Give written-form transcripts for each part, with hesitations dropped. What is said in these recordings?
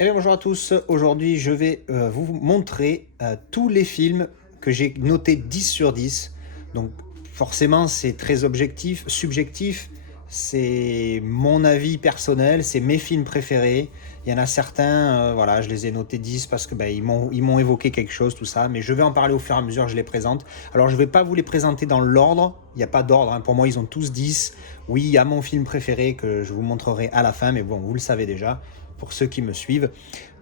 Eh bien bonjour à tous, aujourd'hui je vais vous montrer tous les films que j'ai notés 10 sur 10. Donc forcément c'est très objectif, subjectif, c'est mon avis personnel, c'est mes films préférés. Il y en a certains, voilà, je les ai notés 10 parce que ils m'ont évoqué quelque chose, tout ça, mais je vais en parler au fur et à mesure que je les présente. Alors je ne vais pas vous les présenter dans l'ordre, il n'y a pas d'ordre, hein. Pour moi ils ont tous 10. Oui, il y a mon film préféré que je vous montrerai à la fin, mais bon, vous le savez déjà pour ceux qui me suivent.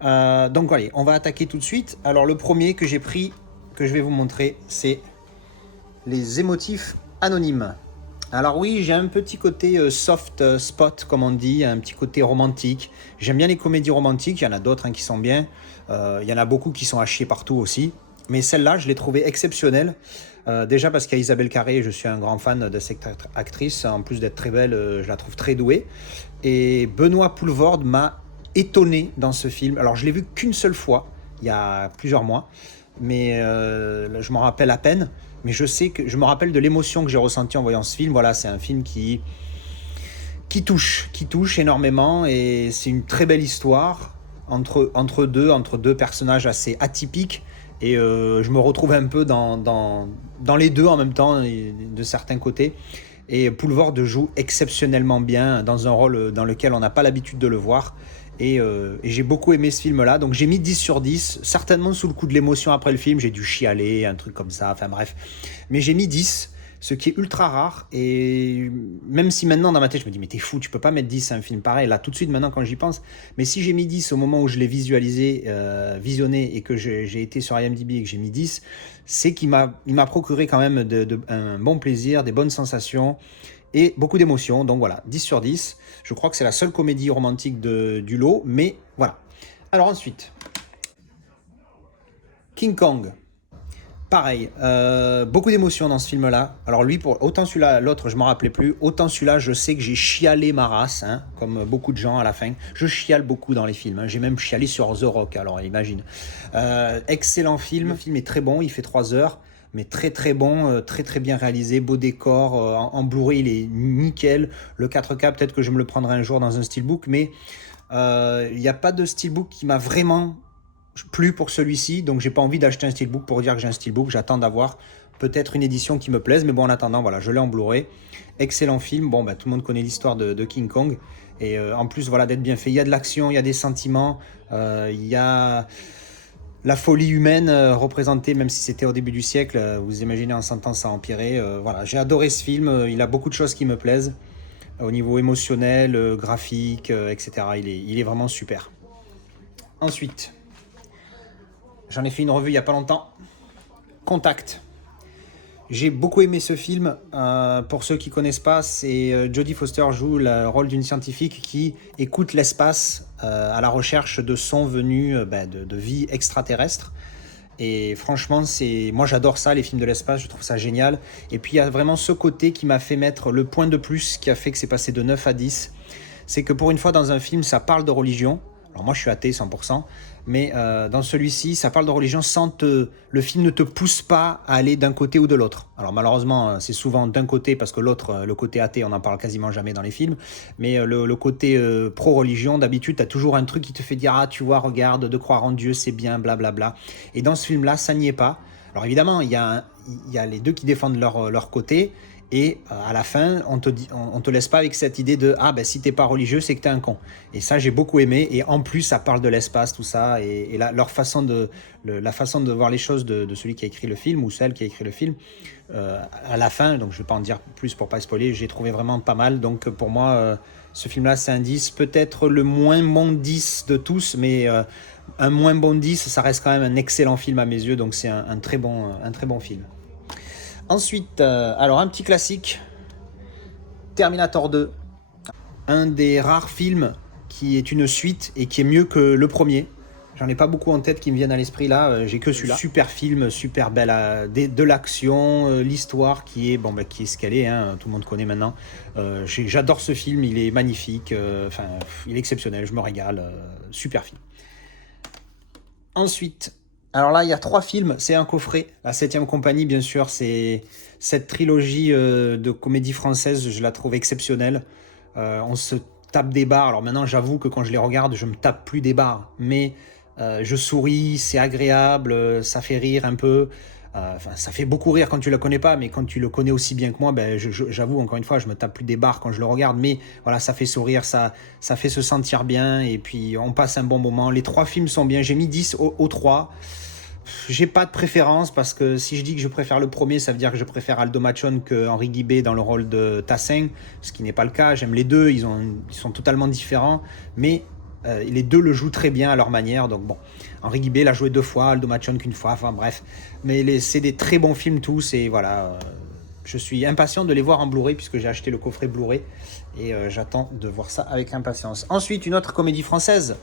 Donc allez, on va attaquer tout de suite. Alors le premier que j'ai pris, que je vais vous montrer, c'est les émotifs anonymes. Alors oui, j'ai un petit côté soft spot, comme on dit, un petit côté romantique. J'aime bien les comédies romantiques, il y en a d'autres qui sont bien. Il y en a beaucoup qui sont à chier partout aussi. Mais celle-là, je l'ai trouvée exceptionnelle. Déjà parce qu'il y a Isabelle Carré, je suis un grand fan de cette actrice. En plus d'être très belle, je la trouve très douée. Et Benoît Poelvoorde m'a étonné dans ce film. Alors je l'ai vu qu'une seule fois, il y a plusieurs mois, mais je m'en rappelle à peine. Mais je me rappelle de l'émotion que j'ai ressentie en voyant ce film. Voilà, c'est un film qui touche énormément, et c'est une très belle histoire entre deux personnages assez atypiques. Et je me retrouve un peu dans les deux en même temps, de certains côtés. Et Poelvoorde joue exceptionnellement bien dans un rôle dans lequel on n'a pas l'habitude de le voir. Et j'ai beaucoup aimé ce film-là, donc j'ai mis 10 sur 10, certainement sous le coup de l'émotion après le film, j'ai dû chialer, un truc comme ça, enfin bref. Mais j'ai mis 10, ce qui est ultra rare, et même si maintenant dans ma tête je me dis mais t'es fou, tu peux pas mettre 10 à un film pareil, là tout de suite maintenant quand j'y pense, mais si j'ai mis 10 au moment où je l'ai visionné, et que j'ai été sur IMDb et que j'ai mis 10, c'est qu'il m'a procuré quand même un bon plaisir, des bonnes sensations, et beaucoup d'émotions. Donc voilà, 10 sur 10. Je crois que c'est la seule comédie romantique du lot, mais voilà. Alors ensuite, King Kong. Pareil, beaucoup d'émotions dans ce film-là. Alors lui, autant celui-là, l'autre, je m'en rappelais plus. Autant celui-là, je sais que j'ai chialé ma race, hein, comme beaucoup de gens à la fin. Je chiale beaucoup dans les films, hein. J'ai même chialé sur The Rock, alors imagine. Excellent film. Le film est très bon, il fait 3 heures, mais très très bon, très très bien réalisé, beau décor. En Blu-ray, il est nickel. Le 4K, peut-être que je me le prendrai un jour dans un steelbook, mais il n'y a pas de steelbook qui m'a vraiment plus pour celui-ci, donc j'ai pas envie d'acheter un steelbook pour dire que j'ai un steelbook. J'attends d'avoir peut-être une édition qui me plaise, mais bon, en attendant, voilà, je l'ai en Blu-ray. Excellent film. Bon, bah, tout le monde connaît l'histoire de King Kong, et en plus, voilà, d'être bien fait. Il y a de l'action, il y a des sentiments, il y a la folie humaine représentée, même si c'était au début du siècle. Vous imaginez en 100 ans ça a empiré. Voilà, j'ai adoré ce film. Il a beaucoup de choses qui me plaisent au niveau émotionnel, graphique, etc. Il est vraiment super. Ensuite, j'en ai fait une revue il n'y a pas longtemps. Contact. J'ai beaucoup aimé ce film. Pour ceux qui ne connaissent pas, Jodie Foster joue le rôle d'une scientifique qui écoute l'espace à la recherche de sons venus de vie extraterrestre. Et franchement, moi j'adore ça, les films de l'espace, je trouve ça génial. Et puis il y a vraiment ce côté qui m'a fait mettre le point de plus, qui a fait que c'est passé de 9 à 10. C'est que pour une fois dans un film, ça parle de religion. Alors moi je suis athée 100%, mais dans celui-ci, ça parle de religion le film ne te pousse pas à aller d'un côté ou de l'autre. Alors malheureusement, c'est souvent d'un côté, parce que l'autre, le côté athée, on n'en parle quasiment jamais dans les films, mais le côté pro-religion, d'habitude, tu as toujours un truc qui te fait dire « Ah, tu vois, regarde, de croire en Dieu, c'est bien, blablabla ». Et dans ce film-là, ça n'y est pas. Alors évidemment, il y a les deux qui défendent leur côté, et à la fin, on te laisse pas avec cette idée de ah ben si t'es pas religieux, c'est que t'es un con. Et ça, j'ai beaucoup aimé. Et en plus, ça parle de l'espace, tout ça, et la façon de voir les choses de celui qui a écrit le film, ou celle qui a écrit le film, à la fin. Donc je vais pas en dire plus pour pas spoiler. J'ai trouvé vraiment pas mal. Donc pour moi, ce film-là, c'est un 10, peut-être le moins bon 10 de tous, mais un moins bon 10, ça reste quand même un excellent film à mes yeux. Donc c'est un très bon film. Ensuite, alors un petit classique, Terminator 2, un des rares films qui est une suite et qui est mieux que le premier. J'en ai pas beaucoup en tête qui me viennent à l'esprit là, j'ai que celui-là. Super film, super belle, de l'action, l'histoire qui est ce qu'elle est, hein, tout le monde connaît maintenant. J'adore ce film, il est magnifique, il est exceptionnel, je me régale, super film. Ensuite, alors là, il y a 3 films, c'est un coffret. La 7e compagnie, bien sûr, c'est cette trilogie de comédie française, je la trouve exceptionnelle. On se tape des barres. Alors maintenant, j'avoue que quand je les regarde, je me tape plus des barres. Mais je souris, c'est agréable, ça fait rire un peu. Enfin, ça fait beaucoup rire quand tu le connais pas, mais quand tu le connais aussi bien que moi, ben, j'avoue, encore une fois, je me tape plus des barres quand je le regarde. Mais voilà, ça fait sourire, ça fait se sentir bien. Et puis, on passe un bon moment. Les 3 films sont bien. J'ai mis 10 aux 3. J'ai pas de préférence parce que si je dis que je préfère le premier, ça veut dire que je préfère Aldo Machon que Henri Guibé dans le rôle de Tassin, ce qui n'est pas le cas. J'aime les deux, ils sont totalement différents, mais les deux le jouent très bien à leur manière. Donc bon, Henri Guibé l'a joué 2 fois, Aldo Machon qu'une fois, enfin bref. Mais c'est des très bons films tous et voilà. Je suis impatient de les voir en Blu-ray puisque j'ai acheté le coffret Blu-ray et j'attends de voir ça avec impatience. Ensuite, une autre comédie française.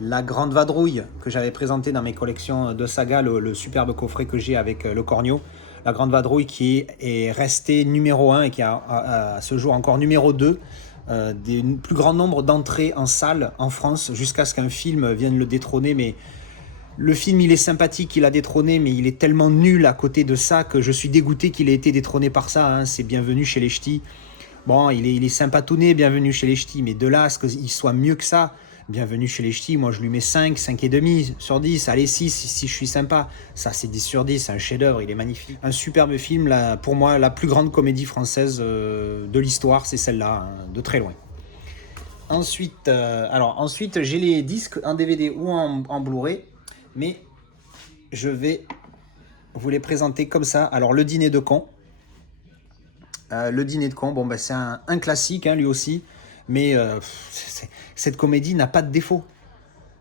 La Grande Vadrouille, que j'avais présenté dans mes collections de sagas, le superbe coffret que j'ai avec Le Cornio. La Grande Vadrouille qui est restée numéro 1 et qui a à ce jour encore numéro 2 des plus grand nombre d'entrées en salle en France jusqu'à ce qu'un film vienne le détrôner. Mais le film, il est sympathique, il a détrôné, mais il est tellement nul à côté de ça que je suis dégoûté qu'il ait été détrôné par ça. Hein. C'est Bienvenue chez les Ch'tis. Bon, il est sympatouné, Bienvenue chez les Ch'tis, mais de là à ce qu'il soit mieux que ça, Bienvenue chez les Ch'tis, moi je lui mets 5,5 sur 10, allez 6 si je suis sympa. Ça c'est 10 sur 10, c'est un chef-d'œuvre, il est magnifique. Un superbe film, pour moi la plus grande comédie française de l'histoire, c'est celle-là, hein, de très loin. Ensuite, j'ai les disques en DVD ou en Blu-ray, mais je vais vous les présenter comme ça. Alors le Dîner de con. Le Dîner de con, bon, ben, c'est un classique, hein, lui aussi, mais cette comédie n'a pas de défaut.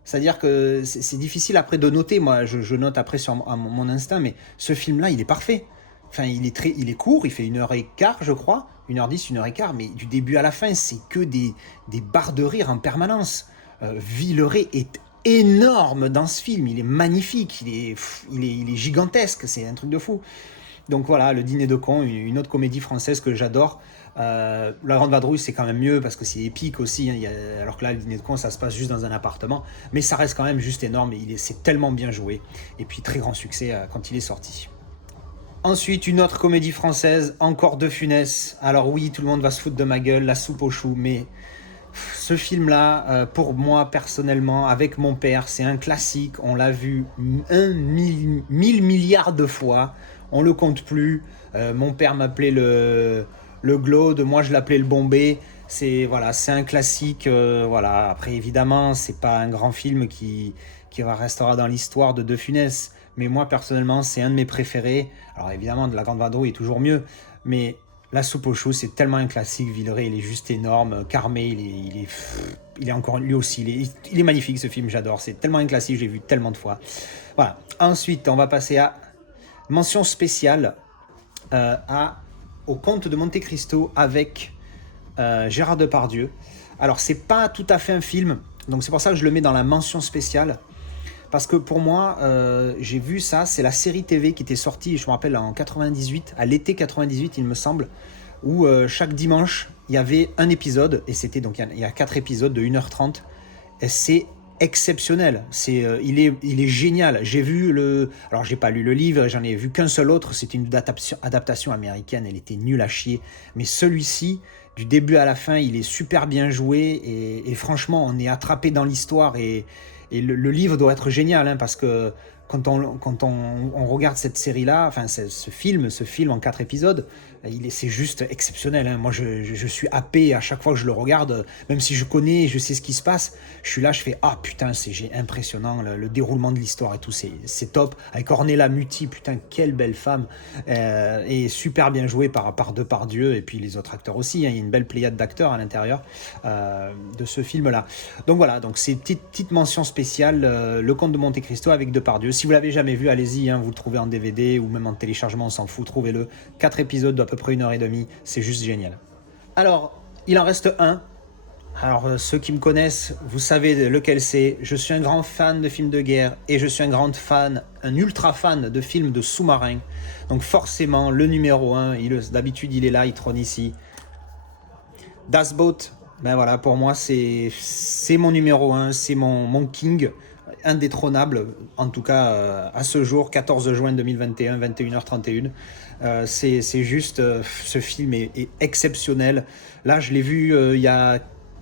C'est-à-dire que c'est difficile après de noter, moi je note après sur mon instinct, mais ce film-là, il est parfait. Enfin, il est court, il fait 1h15, je crois, 1h10, 1h15, mais du début à la fin, c'est que des barres de rire en permanence. Villeray est énorme dans ce film, il est magnifique, il est gigantesque, c'est un truc de fou. Donc voilà, Le Dîner de con, une autre comédie française que j'adore. La Grande Vadrouille, c'est quand même mieux parce que c'est épique aussi. Hein, alors que là, Le Dîner de con, ça se passe juste dans un appartement. Mais ça reste quand même juste énorme et c'est tellement bien joué. Et puis très grand succès quand il est sorti. Ensuite, une autre comédie française, encore de Funès. Alors oui, tout le monde va se foutre de ma gueule, La Soupe aux choux, mais ce film-là, pour moi personnellement, avec mon père, c'est un classique. On l'a vu 1000 milliards de fois. On le compte plus. Mon père m'appelait le Glaude, moi je l'appelais le Bombay. C'est un classique. Voilà. Après, évidemment, c'est pas un grand film qui restera dans l'histoire de Funès. Mais moi, personnellement, c'est un de mes préférés. Alors évidemment, de La Grande Vadrouille est toujours mieux. Mais La Soupe aux choux, c'est tellement un classique. Villeray, il est juste énorme. Carmé, il est encore lui aussi. Il est magnifique ce film, j'adore. C'est tellement un classique, j'ai vu tellement de fois. Voilà. Ensuite, on va passer à mention spéciale au Comte de Monte Cristo avec Gérard Depardieu. Alors, c'est pas tout à fait un film, donc c'est pour ça que je le mets dans la mention spéciale. Parce que pour moi, j'ai vu ça, c'est la série TV qui était sortie, je me rappelle, en 98, à l'été 98, il me semble, où chaque dimanche, il y avait un épisode, et c'était donc, il y a 4 épisodes de 1h30, et c'est exceptionnel, il est génial. J'ai vu alors j'ai pas lu le livre, j'en ai vu qu'un seul autre, c'était une adaptation américaine, elle était nulle à chier, mais celui-ci, du début à la fin, il est super bien joué, et franchement, on est attrapé dans l'histoire, et le livre doit être génial, hein, parce que quand on regarde cette série-là, enfin ce film en 4 épisodes, c'est juste exceptionnel. Hein. Moi, je suis happé à chaque fois que je le regarde, même si je connais, je sais ce qui se passe. Je suis là, je fais ah putain, c'est impressionnant le déroulement de l'histoire et tout, c'est top. Avec Ornella Muti, putain, quelle belle femme, et super bien joué par Depardieu et puis les autres acteurs aussi. Hein. Il y a une belle pléiade d'acteurs à l'intérieur de ce film-là. Donc voilà, donc c'est petite mention spéciale, Le Comte de Monte Cristo avec Depardieu. Si vous l'avez jamais vu, allez-y, hein, vous le trouvez en DVD ou même en téléchargement, on s'en fout, trouvez-le. 4 épisodes d'à peu près 1h30, c'est juste génial. Alors, il en reste un. Alors, ceux qui me connaissent, vous savez lequel c'est. Je suis un grand fan de films de guerre et je suis un ultra fan de films de sous-marins. Donc forcément, le numéro 1, d'habitude il est là, il trône ici. Das Boot, ben voilà, pour moi c'est mon numéro 1, c'est mon king. indétrônable, en tout cas à ce jour, 14 juin 2021, 21h31. C'est juste, ce film est exceptionnel. Là, je l'ai vu il y a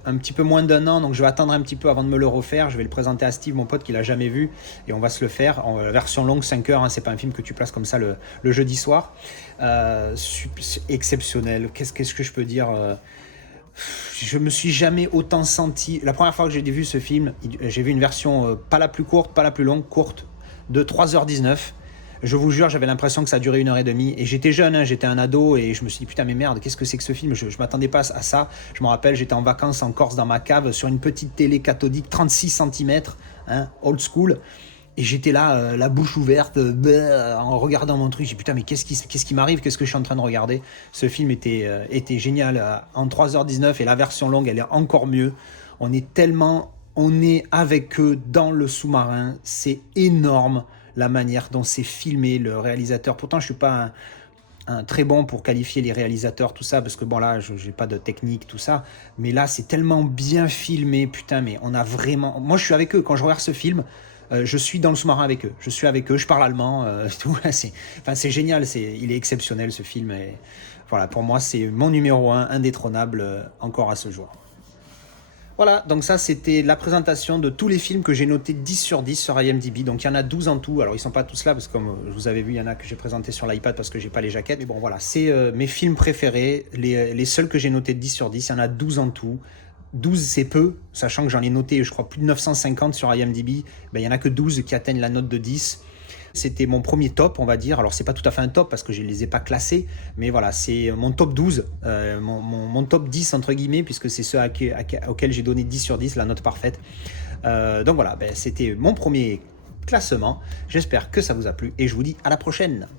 un petit peu moins d'1 an, donc je vais attendre un petit peu avant de me le refaire. Je vais le présenter à Steve, mon pote, qui l'a jamais vu, et on va se le faire en version longue, 5 heures. Hein, c'est pas un film que tu places comme ça le jeudi soir. Exceptionnel. Qu'est-ce que je peux dire je me suis jamais autant senti. La première fois que j'ai vu ce film, j'ai vu une version pas la plus courte, pas la plus longue, courte, de 3h19. Je vous jure, j'avais l'impression que ça durait 1h30. Et j'étais jeune, hein, j'étais un ado, et je me suis dit, putain, mais merde, qu'est-ce que c'est que ce film? Je m'attendais pas à ça. Je me rappelle, j'étais en vacances en Corse dans ma cave, sur une petite télé cathodique, 36 cm, hein, old school. Et j'étais là, la bouche ouverte, en regardant mon truc. J'ai dit, putain, mais qu'est-ce qui m'arrive? Qu'est-ce que je suis en train de regarder? Ce film était génial en 3h19, et la version longue, elle est encore mieux. On est avec eux dans le sous-marin. C'est énorme la manière dont c'est filmé, le réalisateur. Pourtant, je suis pas un très bon pour qualifier les réalisateurs, tout ça, parce que bon, là, je n'ai pas de technique, tout ça. Mais là, c'est tellement bien filmé, putain, mais on a vraiment. Moi, je suis avec eux. Quand je regarde ce film, je suis dans le sous-marin avec eux. Je suis avec eux, je parle allemand, tout. C'est génial, il est exceptionnel ce film. Et voilà, pour moi, c'est mon numéro 1, indétrônable, encore à ce jour. Voilà, donc ça c'était la présentation de tous les films que j'ai notés 10 sur 10 sur IMDb. Donc il y en a 12 en tout. Alors ils sont pas tous là parce que comme vous avez vu, il y en a que j'ai présenté sur l'iPad parce que j'ai pas les jaquettes. Mais bon voilà, c'est mes films préférés, les seuls que j'ai notés 10 sur 10. Il y en a 12 en tout. 12 c'est peu, sachant que j'en ai noté je crois plus de 950 sur IMDb. Ben, il y en a que 12 qui atteignent la note de 10. C'était mon premier top, on va dire. Alors, c'est pas tout à fait un top parce que je ne les ai pas classés, mais voilà, c'est mon top 12, mon top 10 entre guillemets, puisque c'est ceux auxquels j'ai donné 10 sur 10, la note parfaite. Donc voilà, ben, c'était mon premier classement. J'espère que ça vous a plu et je vous dis à la prochaine.